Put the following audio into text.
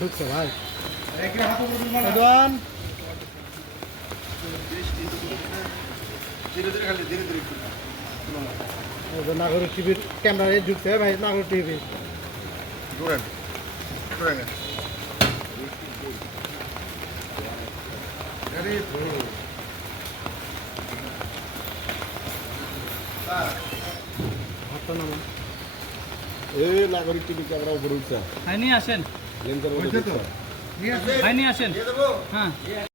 ঢুকছে ভাই রেদওয়ান নাগরিক টিভির ক্যামেরায় ঢুকছে ভাই নাগরিক টিভি নাগরিক টিভি ক্যামেরা উপরে উঠছে আসেন লেন্সের মধ্যে আসেন হ্যাঁ